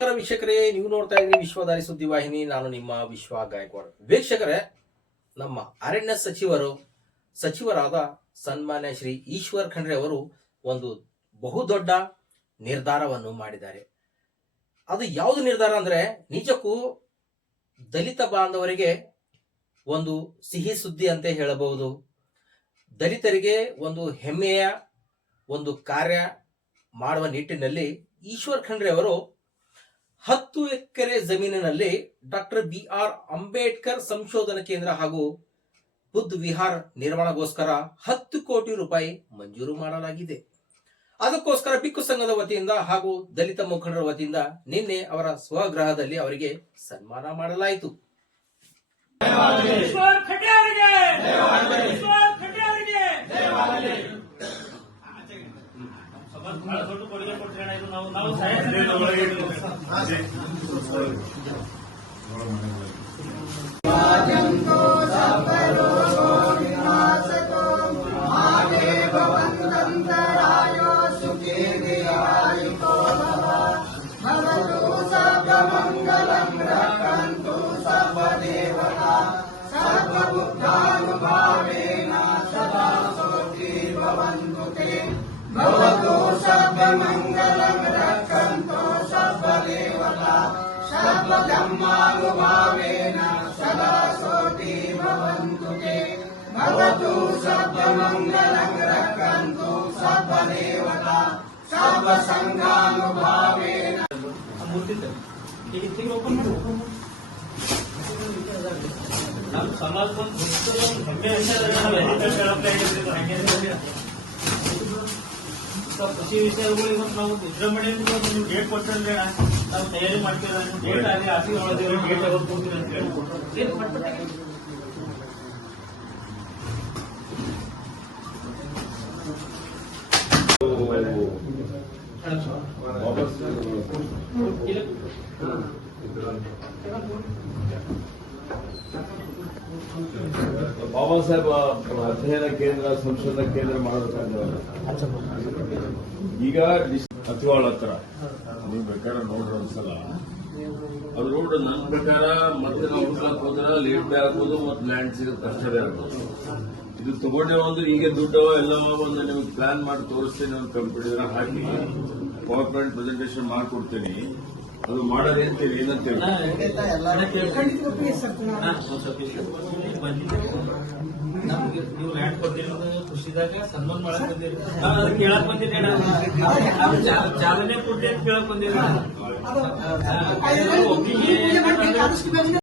ನಮಸ್ಕಾರ ವೀಕ್ಷಕರೇ, ನೀವು ನೋಡ್ತಾ ಇದ್ದೀರಿ ವಿಶ್ವದಾರಿ ಸುದ್ದಿವಾಹಿನಿ. ನಾನು ನಿಮ್ಮ ವಿಶ್ವ ಗಾಯಕ್ವಾಡ್. ವೀಕ್ಷಕರೇ, ನಮ್ಮ ಅರಣ್ಯ ಸಚಿವರಾದ ಸನ್ಮಾನ್ಯ ಶ್ರೀ ಈಶ್ವರ್ ಖಂಡ್ರೆ ಅವರು ಒಂದು ಬಹುದೊಡ್ಡ ನಿರ್ಧಾರವನ್ನು ಮಾಡಿದ್ದಾರೆ. ಅದು ಯಾವುದು ನಿರ್ಧಾರ ಅಂದ್ರೆ ನಿಜಕ್ಕೂ ದಲಿತ ಬಾಂಧವರಿಗೆ ಒಂದು ಸಿಹಿ ಸುದ್ದಿ ಅಂತ ಹೇಳಬಹುದು. ದಲಿತರಿಗೆ ಒಂದು ಹೆಮ್ಮೆಯ ಒಂದು ಕಾರ್ಯ ಮಾಡುವ ನಿಟ್ಟಿನಲ್ಲಿ ಈಶ್ವರ್ ಖಂಡ್ರೆ ಅವರು 10 ಎಕರೆ ಜಮೀನಿನಲ್ಲಿ ಡಾಕ್ಟರ್ BR ಅಂಬೇಡ್ಕರ್ ಸಂಶೋಧನಾ ಕೇಂದ್ರ ಹಾಗೂ ಬುದ್ಧ ವಿಹಾರ್ ನಿರ್ಮಾಣಗೋಸ್ಕರ 10 ಕೋಟಿ ರೂಪಾಯಿ ಮಂಜೂರು ಮಾಡಲಾಗಿದೆ. ಅದಕ್ಕೋಸ್ಕರ ಭಿಕ್ಕು ಸಂಘದ ವತಿಯಿಂದ ಹಾಗೂ ದಲಿತ ಮುಖಂಡರ ವತಿಯಿಂದ ನಿನ್ನೆ ಅವರ ಸ್ವಗೃಹದಲ್ಲಿ ಅವರಿಗೆ ಸನ್ಮಾನ ಮಾಡಲಾಯಿತು. भवतु सर्वमङ्गलं रक्षन्तु सर्वदेवता सर्वधर्मानुभावेन सदा सोऽपि भवन्तु ते भवतु सर्वमङ्गलं रक्षन्तु सर्वदेवता सर्वसङ्घानुभावेन ನಮ್ಮ ಸಮಾಜ ಕೃಷಿ ವಿಷಯಗಳು ಇವತ್ತು ನಾವು ವಿಜೃಂಭಣೆಯಿಂದ ನೀವು ಡೇಟ್ ಕೊಟ್ಟಂದ್ರೆ ನಾವು ತಯಾರಿ ಮಾಡ್ತೀರ ಡೇಟ್ ಆಗಿ ಆಫೀಸ್ ಒಳಗೆ ಡೇಟ್ ಯಾವಾಗ ಕೊಡ್ತೀರಿ ಅಂತ ಹೇಳಿ ಬಾಬಾ ಸಾಹೇಬ್ ಅಧ್ಯಯನ ಕೇಂದ್ರ ಸಂಶೋಧನಾ ಕೇಂದ್ರ ಮಾಡಬೇಕಾದ್ರೆ ಈಗ ಹತ್ವಾಳ ಹತ್ರ ನೀವು ಬೇಕಾದ್ರೆ ನೋಡ್ರಿ ಒಂದ್ಸಲ ಅದು ರೋಡ್ ನನ್ನ ಪ್ರಕಾರ ಮತ್ತೆ ನಾವು ಹುಡ್ಕಾಕ್ ಹೋದ್ರೆ ಲೇಟ್ ಬೇ ಆಗ್ಬೋದು ಮತ್ತೆ ಲ್ಯಾಂಡ್ ಸಿಗೋದು ಕಷ್ಟವೇ ಆಗ್ಬೋದು. ಇದು ತಗೊಂಡೇವ ಅಂದ್ರೆ ಈಗ ದುಡ್ಡವ ಎಲ್ಲವ ಒಂದು ನಿಮ್ಗೆ ಪ್ಲಾನ್ ಮಾಡಿ ತೋರಿಸ್ತೇನೆ, ಒಂದು ಕಂಪ್ಯೂಟರ್ ಹಾಕಿ ಪವರ್ ಪಾಯಿಂಟ್ ಪ್ರೆಸೆಂಟೇಷನ್ ಮಾಡ್ಕೊಡ್ತೇನೆ. ಅದು ಮಾಡೋದೇ ಅಂತೀರಿ ಏನಂತೇಳಿ ನಮ್ಗೆ ನೀವು ಲ್ಯಾಂಡ್ ಕೊಟ್ಟಿರೋದು ಖುಷಿದಾಗ ಸನ್ಮಾನ ಮಾಡಕ್ ಬಂದಿರಿ, ಕೇಳಕ್ ಬಂದಿರಿ, ಚಾಲನೆ ಕೊಡ್ರಿ ಅಂತ ಕೇಳಕ್ ಬಂದಿರಿ.